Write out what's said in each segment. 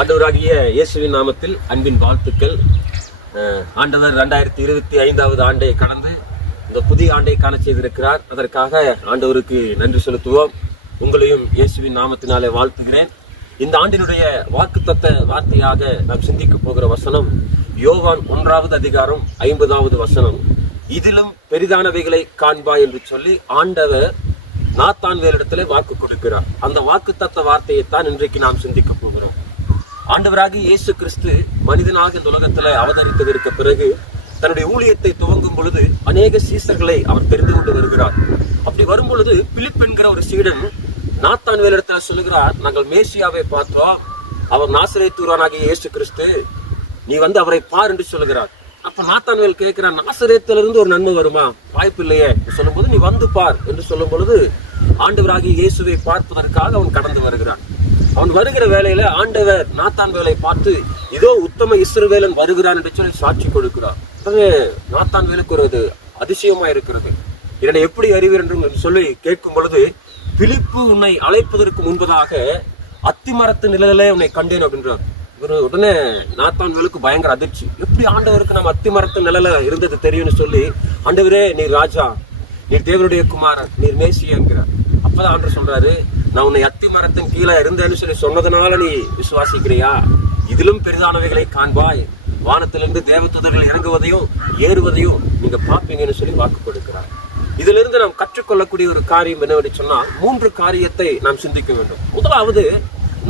ஆண்டவராகிய இயேசுவின் நாமத்தில் அன்பின் வாழ்த்துக்கள். ஆண்டவர் 2025வது ஆண்டை கடந்து இந்த புதிய ஆண்டை காண செய்திருக்கிறார். அதற்காக ஆண்டவருக்கு நன்றி செலுத்துவோம். உங்களையும் இயேசுவின் நாமத்தினாலே வாழ்த்துகிறேன். இந்த ஆண்டினுடைய வாக்குத்தத்த வார்த்தையாக நாம் சிந்திக்க போகிற வசனம் யோவான் 1வது அதிகாரம் 50வது வசனம். இதிலும் பெரிதானவைகளை காண்பாய் என்று சொல்லி ஆண்டவர் நாத்தான்வேலிடத்திலே வாக்கு கொடுக்கிறார். அந்த வாக்குத்தத்த வார்த்தையைத்தான் இன்றைக்கு நாம் சிந்திக்க போகிறோம். ஆண்டவராகிய இயேசு கிறிஸ்து மனிதனாக இந்த உலகத்துல அவதரித்ததற்கு பிறகு தன்னுடைய ஊழியத்தை துவங்கும் பொழுது அநேக சீசர்களை அவர் தெரிந்து கொண்டு வருகிறார். அப்படி வரும் பொழுது பிலிப் என்கிற ஒரு சீடன் நாத்தான்வேலிடத்துல சொல்லுகிறார், நாங்கள் மேசியாவை பார்த்தோம், அவர் நாசரேத்தூரானாகிய இயேசு கிறிஸ்து, நீ வந்து அவரை பார் என்று சொல்லுகிறார். அப்ப நாத்தான்வேல் கேட்கிறான், நாசரேத்திலிருந்து ஒரு நன்மை வருமா? வாய்ப்பு இல்லையே. சொல்லும் போது நீ வந்து பார் என்று சொல்லும் பொழுது ஆண்டவராகிய இயேசுவை பார்ப்பதற்காக அவன் கடந்து வருகிறான். அவன் வருகிற வேலையில ஆண்டவர் நாத்தான்வேலை பார்த்து, இதோ உத்தம இஸ்ரவேலன் வருகிறான் என்று சொல்லி சாட்சி கொடுக்கிறார். நாத்தான்வேலுக்கு ஒரு அதிசயமா இருக்கிறது. இதனை எப்படி அறிவீர் என்று சொல்லி கேட்கும் பொழுது, பிலிப்பு உன்னை அழைப்பதற்கு முன்பதாக அத்திமரத்து நிழலிலே உன்னை கண்டேன் அப்படின்றார். உடனே நாத்தான்வேலுக்கு பயங்கர அதிர்ச்சி. எப்படி ஆண்டவருக்கு நம்ம அத்திமரத்து நிழல இருந்தது தெரியும்னு சொல்லி, ஆண்டவரே நீர் ராஜா, நீர் தேவனுடைய குமாரன், நீர் மேசியாங்கிறார். அப்பதான் ஆண்டவர் சொல்றாரு, நான் உன்னை அத்தி மரத்தின் கீழே இருந்தேன்னு சொல்லி சொன்னதுனால நீ விசுவாசிக்கிறியா? இதிலும் பெரிதானவைகளை காண்பாய், வானத்திலிருந்து தேவதூதர்கள் இறங்குவதையும் ஏறுவதையும் நீங்க பார்ப்பீங்கன்னு சொல்லி வாக்கு கொடுக்கிறார். இதுல இருந்து நாம் கற்றுக்கொள்ளக்கூடிய ஒரு காரியம் என்னவென்று சொன்னால் 3 காரியத்தை நாம் சிந்திக்க வேண்டும். முதலாவது,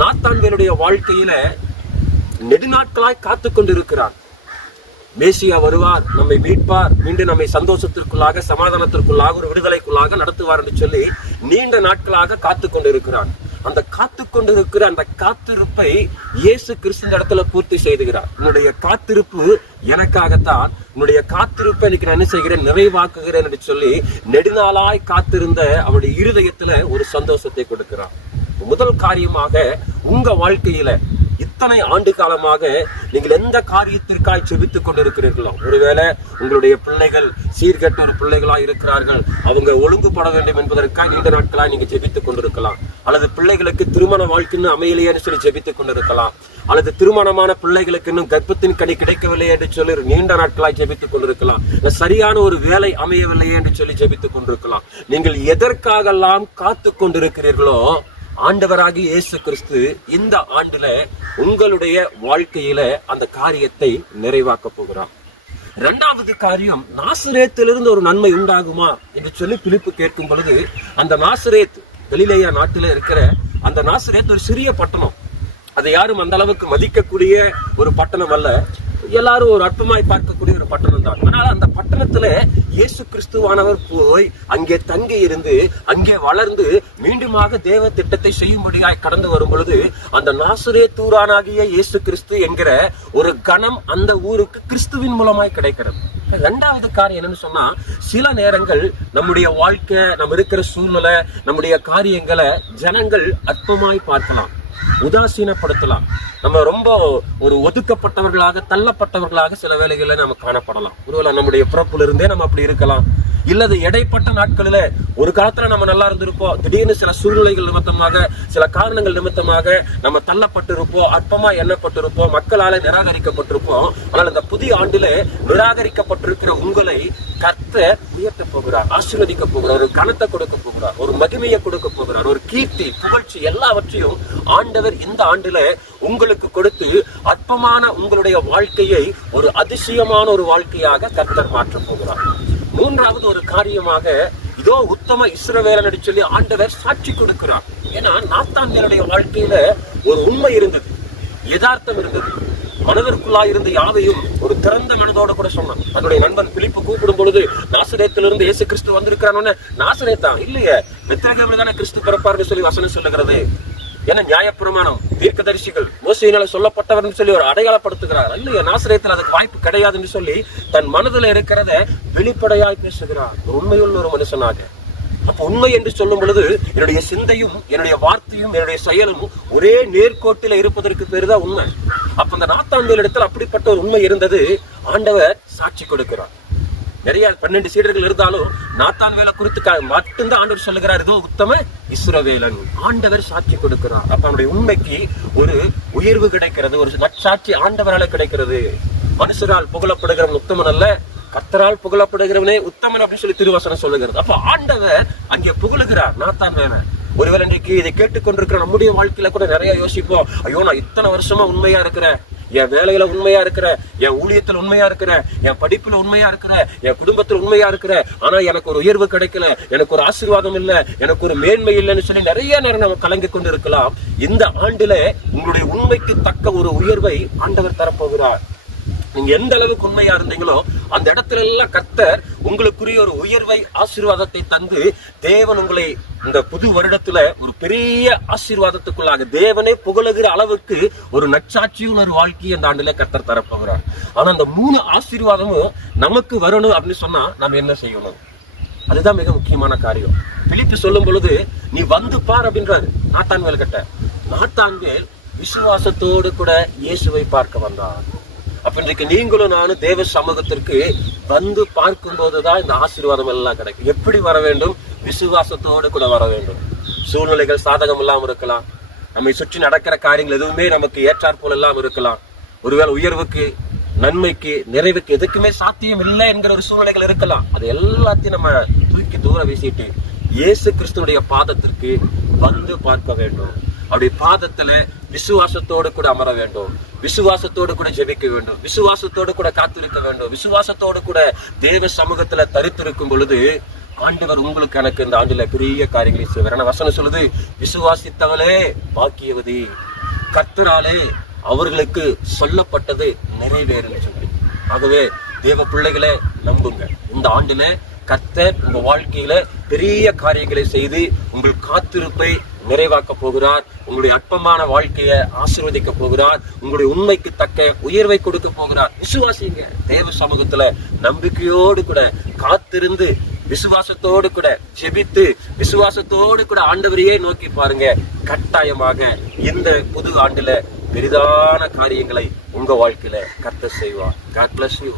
நாத்தான்வேலுடைய வாழ்க்கையில நெடுநாட்களாய் காத்து கொண்டிருக்கிறார். மேசியா வருவார், நம்மை மீட்பார், மீண்டும் நம்மை சந்தோஷத்திற்குள்ளாக சமாதானத்திற்குள்ளாக ஒரு விடுதலைக்குள்ளாக நடத்துவார் என்று சொல்லி நீண்ட நாட்களாக காத்து கொண்டிருக்கிறார். அந்த காத்து கொண்டிருக்கிற அந்த காத்திருப்பை இயேசு கிறிஸ்து இடத்துல பூர்த்தி செய்துகிறார். உன்னுடைய காத்திருப்பு எனக்காகத்தான், உன்னுடைய காத்திருப்பை இன்னைக்கு நான் என்ன செய்கிறேன், நிறைவாக்குகிறேன் என்று சொல்லி நெடுநாளாய் காத்திருந்த அவருடைய இருதயத்துல ஒரு சந்தோஷத்தை கொடுக்கிறார். முதல் காரியமாக, உங்க வாழ்க்கையில இத்தனை ஆண்டு காலமாக நீங்கள் எந்த காரியத்திற்காய் செபித்துக் கொண்டிருக்கிறீர்களோ, ஒருவேளை உங்களுடைய பிள்ளைகள் சீர்கெட்ட ஒரு பிள்ளைகளா இருக்கிறார்கள், அவங்க ஒழுங்குபட வேண்டும் என்பதற்காக நீண்ட நாட்களாய் நீங்க ஜெபித்துக் கொண்டிருக்கலாம். அல்லது பிள்ளைகளுக்கு திருமண வாழ்க்கைன்னு அமையலையேன்னு சொல்லி ஜெபித்துக் கொண்டிருக்கலாம். அல்லது திருமணமான பிள்ளைகளுக்கு இன்னும் கர்ப்பத்தின் கனி கிடைக்கவில்லை என்று சொல்லி நீண்ட நாட்களாய் ஜெபித்துக் கொண்டிருக்கலாம். சரியான ஒரு வேலை அமையவில்லையே என்று சொல்லி ஜெபித்துக் கொண்டிருக்கலாம். நீங்கள் எதற்காகலாம் காத்து கொண்டிருக்கிறீர்களோ, ஆண்டவராகி இயேசு கிறிஸ்து இந்த ஆண்டுல உங்களுடைய வாழ்க்கையில அந்த காரியத்தை நிறைவாக்க போகிறார். 2வது காரியம், நாசரேத்திலிருந்து ஒரு நன்மை உண்டாகுமா என்று சொல்லி பிலிப்பு கேட்கும் பொழுது, அந்த நாசரேத் கலிலேயா நாட்டில இருக்கிற அந்த நாசரேத் ஒரு சிறிய பட்டணம். அதை யாரும் அந்த அளவுக்கு மதிக்கக்கூடிய ஒரு பட்டணம் அல்ல. எல்லாரும் ஒரு அற்பமாய் பார்க்கக்கூடிய ஒரு பட்டணம் தான். ஆனால் அந்த பட்டணத்துல இயேசு கிறிஸ்துவானவர் போய் அங்கே தங்கி இருந்து அங்கே வளர்ந்து மீண்டுமாக தேவ திட்டத்தை செய்யும்படியாய் கடந்து வரும் பொழுது, அந்த நாசரேத்தூரானாகிய இயேசு கிறிஸ்து என்கிற ஒரு கணம் அந்த ஊருக்கு கிறிஸ்துவின் மூலமாய் கிடைக்கிறது. 2வது காரியம் என்னன்னு சொன்னா, சில நேரங்கள் நம்முடைய வாழ்க்கை, நம்ம இருக்கிற சூழ்நிலை, நம்முடைய காரியங்களை ஜனங்கள் அற்பமாய் பார்க்கலாம், உதாசீனப்படுத்தலாம். நம்ம ரொம்ப ஒரு ஒதுக்கப்பட்டவர்களாக, தள்ளப்பட்டவர்களாக சில வேளைகளில் நம்ம காணப்படலாம். ஒருவேளை நம்முடைய பிறப்புல இருந்தே நம்ம அப்படி இருக்கலாம். இல்லது இடைப்பட்ட நாட்களில ஒரு காலத்துல நம்ம நல்லா இருந்திருப்போம், திடீர்னு சில சூழ்நிலைகள் நிமித்தமாக, சில காரணங்கள் நிமித்தமாக நம்ம தள்ளப்பட்டிருப்போம், அற்பமா எண்ணப்பட்டிருப்போம், மக்களால நிராகரிக்கப்பட்டிருப்போம். ஆனால் இந்த புதிய ஆண்டில நிராகரிக்கப்பட்டிருக்கிற உங்களை கர்த்தர் உயர்த்த போகிறார், ஆசீர்வதிக்க போகிறார், ஒரு கனத்தை கொடுக்க போகிறார், ஒரு மகிமையை கொடுக்க போகிறார், ஒரு கீர்த்தி, புகழ்ச்சி எல்லாவற்றையும் ஆண்டவர் இந்த ஆண்டுல உங்களுக்கு கொடுத்து அற்பமான உங்களுடைய வாழ்க்கையை ஒரு அதிசயமான ஒரு வாழ்க்கையாக கர்த்தர் மாற்ற போகிறார். 3வது ஒரு காரியமாக, இதோ உத்தம இஸ்ரவேலன் சொல்லி ஆண்டவர் சாட்சி கொடுக்கிறார். ஏன்னா நாத்தான்வேலுடைய வாழ்க்கையில ஒரு உண்மை இருந்தது, யதார்த்தம் இருந்தது, மனதிற்குள்ளாய் இருந்த யாவையும் ஒரு திறந்த மனதோட கூட சொன்னான். அதனுடைய நண்பன் பிலிப்பு கூப்பிடும் பொழுது, நாசரேத்திலிருந்து இயேசு கிறிஸ்து வந்திருக்கிறான்னு, நாசரேத்தா இல்லையே, பெத்லகேமில் தானே கிறிஸ்து பிறப்பார்னு சொல்லி வசனம் சொல்லுகிறது. ஏன்னா நியாயப்பிரமாணம், தீர்க்கதரிசிகள், மோசேயினால சொல்லப்பட்டவர் சொல்லி ஒரு அடையாளப்படுத்துகிறார். இல்லையா, நாசரேத்தில் அதுக்கு வாய்ப்பு கிடையாதுன்னு சொல்லி தன் மனதில் இருக்கிறத வெளிப்படையாய் பேசுகிறார், உண்மையுள்ள ஒரு மனுஷனாக. அப்ப உண்மை என்று சொல்லும் பொழுது என்னுடைய சிந்தையும் என்னுடைய வார்த்தையும் என்னுடைய செயலும் ஒரே நேர்கோட்டில இருப்பதற்கு பேருதான் உண்மை. அப்ப அந்த நாத்தான்வேல் இடத்துல அப்படிப்பட்ட ஒரு உண்மை இருந்தது. ஆண்டவர் சாட்சி கொடுக்கிறார். நிறைய 12 சீடர்கள் இருந்தாலும் நாத்தான் வேலை குறித்து மட்டும்தான் ஆண்டவர் சொல்லுகிறார், இதோ உத்தம இஸ்ரவேலன். ஆண்டவர் சாட்சி கொடுக்கிறார். அப்ப அவனுடைய உண்மைக்கு ஒரு உயர்வு கிடைக்கிறது, ஒரு நற்சாட்சி ஆண்டவரால கிடைக்கிறது. மனுஷரால் புகழப்படுகிறவன் உத்தமன் அல்ல, கர்த்தரால் புகழப்படுகிறவனே உத்தமன் அப்படின்னு சொல்லி திருவசனம் சொல்லுகிறது. அப்ப ஆண்டவர் அங்கே புகழுகிறார் நாத்தான் வேலை. ஒருவேளை இன்றைக்கு இதை கேட்டுக்கொண்டிருக்கிற நம்முடைய வாழ்க்கையில கூட நிறைய யோசிப்போம், ஐயோ நான் இத்தனை வருஷமா உண்மையா இருக்கிறேன், என் வேலையில உண்மையா இருக்கிறேன், என் ஊழியத்துல உண்மையா இருக்கிறேன், என் படிப்புல உண்மையா இருக்கிறேன், என் குடும்பத்துல உண்மையா இருக்கிறேன், ஆனா எனக்கு ஒரு உயர்வு கிடைக்கல, எனக்கு ஒரு ஆசீர்வாதம் இல்ல, எனக்கு ஒரு மேன்மை இல்லைன்னு சொல்லி நிறைய நேரம் நம்ம கலங்கி கொண்டு இருக்கலாம். இந்த ஆண்டுல உங்களுடைய உண்மைக்கு தக்க ஒரு உயர்வை ஆண்டவர் தரப்போகிறார். நீங்க எந்த அளவுக்கு உண்மையா இருந்தீங்களோ அந்த இடத்துல எல்லாம் கர்த்தர் உங்களுக்குரிய ஒரு உயர்வை ஆசீர்வாதத்தை தந்து தேவன் உங்களை இந்த புது வருடத்துல ஒரு பெரிய ஆசீர்வாதத்துக்குள்ளாக தேவனே புகழுகிற அளவுக்கு ஒரு நற்சாட்சியும் ஒரு வாழ்க்கையை அந்த ஆண்டுல கர்த்தர் தரப்போகிறார். ஆனா அந்த 3 ஆசீர்வாதமும் நமக்கு வரணும் அப்படின்னு சொன்னா நம்ம என்ன செய்யணும்? அதுதான் மிக முக்கியமான காரியம். பிலிப்பு சொல்லும் பொழுது நீ வந்து பார் அப்படின்றாரு நாத்தான்வேல் கிட்ட. நாத்தான்வேல் விசுவாசத்தோடு கூட இயேசுவை பார்க்க வந்தார். அப்ப இன்றைக்கு நீங்களும் நானும் தேவ சமூகத்திற்கு வந்து பார்க்கும் போதுதான் இந்த ஆசீர்வாதம் எல்லாம் கிடைக்கும். எப்படி வர வேண்டும்? விசுவாசத்தோடு கூட வர வேண்டும். சூழ்நிலைகள் சாதகம் இல்லாம இருக்கலாம், நம்மை சுற்றி நடக்கிற காரியங்கள் எதுவுமே நமக்கு ஏற்றாற்போல் எல்லாம் இருக்கலாம். ஒருவேளை உயர்வுக்கு, நன்மைக்கு, நிறைவுக்கு எதுக்குமே சாத்தியம் இல்லை என்கிற ஒரு சூழ்நிலைகள் இருக்கலாம். அது எல்லாத்தையும் நம்ம தூக்கி தூர வீசிட்டு இயேசு கிறிஸ்துடைய பாதத்திற்கு வந்து பார்க்க வேண்டும். அப்படி பாதத்துல விசுவாசத்தோடு கூட அமர வேண்டும், விசுவாசத்தோடு கூட ஜெபிக்க வேண்டும், விசுவாசத்தோடு கூட காத்திருக்க வேண்டும், விசுவாசத்தோடு கூட தேவ சமூகத்துல தரித்திருக்கும் பொழுது ஆண்டவர் உங்களுக்கு எனக்கு இந்த ஆண்டுல பெரிய காரியங்களை செய்வார். வசனம் சொல்லுது, விசுவாசித்தவளே பாக்கியவதி, கர்த்தராலே அவர்களுக்கு சொல்லப்பட்டது நிறைவேறும் சொல்லி. ஆகவே தேவ பிள்ளைகளை நம்புங்க. இந்த ஆண்டுல கர்த்தர் உங்க வாழ்க்கையில பெரிய காரியங்களை செய்து உங்கள் காத்திருப்பை நிறைவாக்க போகிறார். உங்களுடைய அற்பமான வாழ்க்கையை ஆசீர்வதிக்க போகிறார். உங்களுடைய உண்மைக்கு தக்க உயர்வை கொடுக்க போகிறார். விசுவாசிங்க. தேவ சமூகத்துல நம்பிக்கையோடு கூட காத்திருந்து விசுவாசத்தோடு கூட ஜெபித்து விசுவாசத்தோடு கூட ஆண்டவரையே நோக்கி பாருங்க. கட்டாயமாக இந்த புது ஆண்டுல பெரிதான காரியங்களை உங்க வாழ்க்கையில கர்த்தர் செய்வார். God bless you.